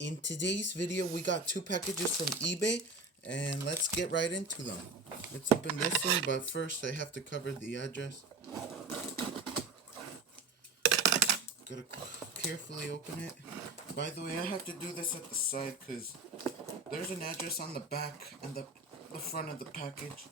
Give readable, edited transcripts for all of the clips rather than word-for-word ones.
In today's video, we got two packages from eBay, and let's get right into them. Let's open this one, but first I have to cover the address. Gotta carefully open it. By the way, I have to do this at the side because there's an address on the back and the front of the package.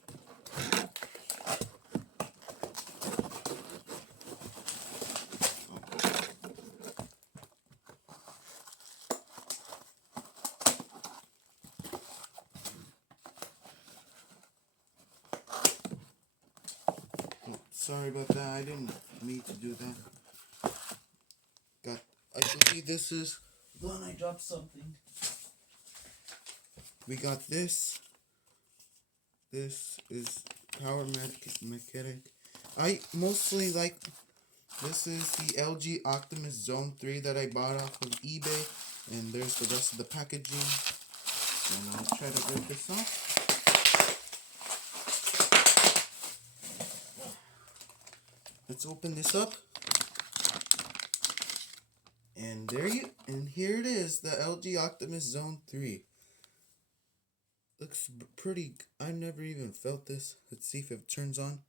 Sorry about that, I didn't mean to do that. I believe this is the one I dropped something. We got this. This is Power Mechanic. I mostly like, this is the LG Optimus Zone 3 that I bought off of eBay. And there's the rest of the packaging. And I'll try to rip this off. Let's open this up. And here it is, the LG Optimus Zone 3. Looks pretty. I never even felt this. Let's see if it turns on.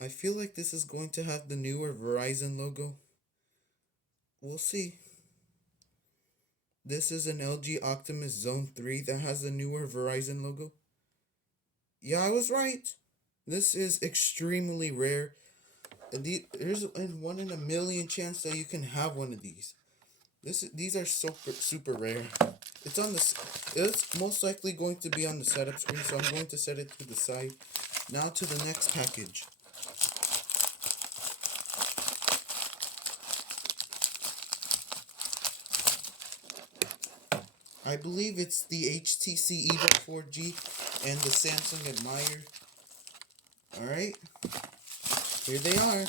I feel like this is going to have the newer Verizon logo. We'll see. This is an LG Optimus Zone 3 that has the newer Verizon logo. Yeah, I was right. This is extremely rare. There's a 1 in a million chance that you can have one of these. These are super rare. It's most likely going to be on the setup screen, so I'm going to set it to the side. Now to the next package. I believe it's the HTC Evo 4G and the Samsung Admire. Alright, here they are.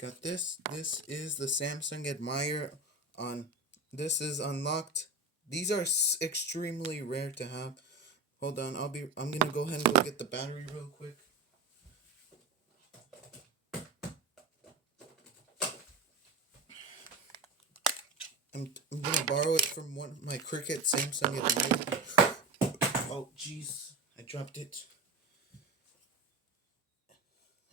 Got this. This is the Samsung Admire this is unlocked. These are extremely rare to have. Hold on, I'm gonna go ahead and go get the battery real quick. I'm gonna borrow it from one of my Cricket Samsung Admire. Oh jeez, I dropped it.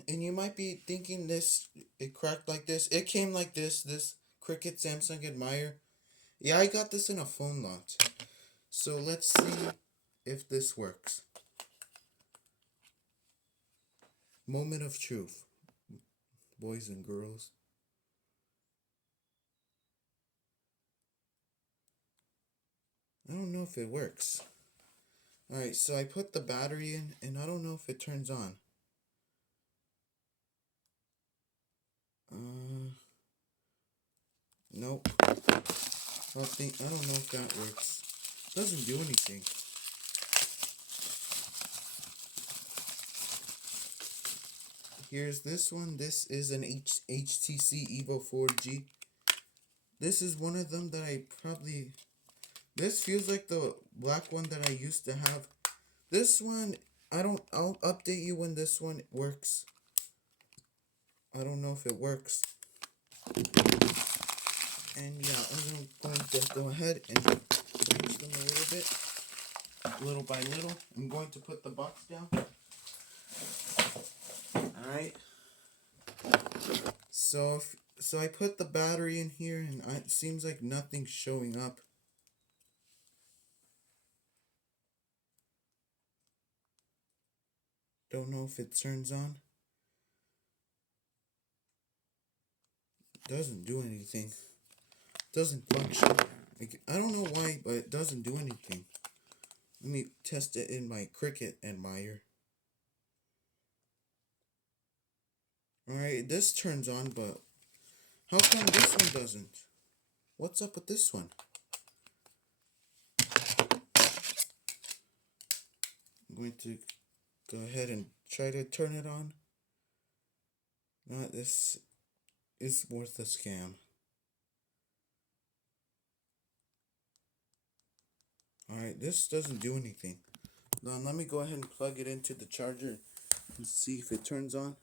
And you might be thinking it cracked like this. It came like this Cricket Samsung Admire. Yeah, I got this in a phone lot. So let's see if this works. Moment of truth, boys and girls. I don't know if it works. Alright, so I put the battery in, and I don't know if it turns on. Nope. I don't know if that works. Doesn't do anything. Here's this one. This is an HTC Evo 4G. This is one of them that this feels like the black one that I used to have. This one, I'll update you when this one works. I don't know if it works. And yeah, I'm going to go ahead and change them a little bit. Little by little. I'm going to put the box down. Alright. So I put the battery in here, and it seems like nothing's showing up. Don't know if it turns on. Doesn't do anything. Doesn't function. I don't know why, but it doesn't do anything. Let me test it in my Cricket Admire. Alright, this turns on, but how come this one doesn't? What's up with this one? I'm going to go ahead and try to turn it on. This is worth a scam. Alright, this doesn't do anything. Then let me go ahead and plug it into the charger and see if it turns on.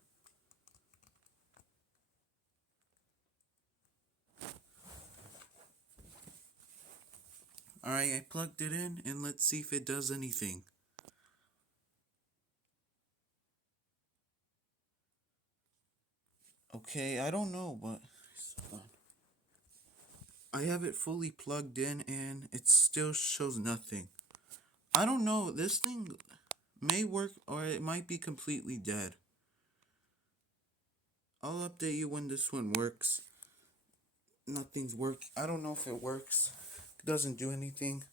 Alright, I plugged it in and let's see if it does anything. Okay, I don't know, but I have it fully plugged in and it still shows nothing. I don't know, this thing may work or it might be completely dead. I'll update you when this one works. Nothing's working. I don't know if it works. It doesn't do anything.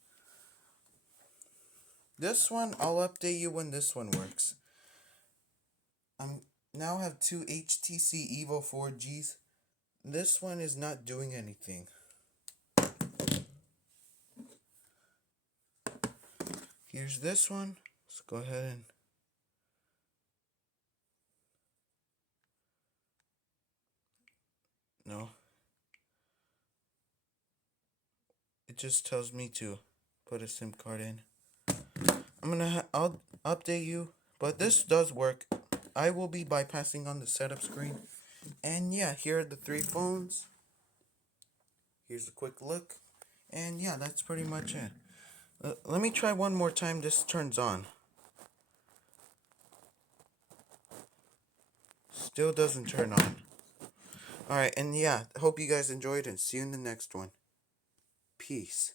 This one, I'll update you when this one works. I'm now have two HTC Evo 4Gs. This one is not doing anything. Here's this one. Let's go ahead and no. It just tells me to put a SIM card in. I'll update you, but this does work. I will be bypassing on the setup screen. And yeah, here are the three phones. Here's a quick look. And yeah, that's pretty much it. Let me try one more time. This turns on. Still doesn't turn on. Alright, and yeah, hope you guys enjoyed and see you in the next one. Peace.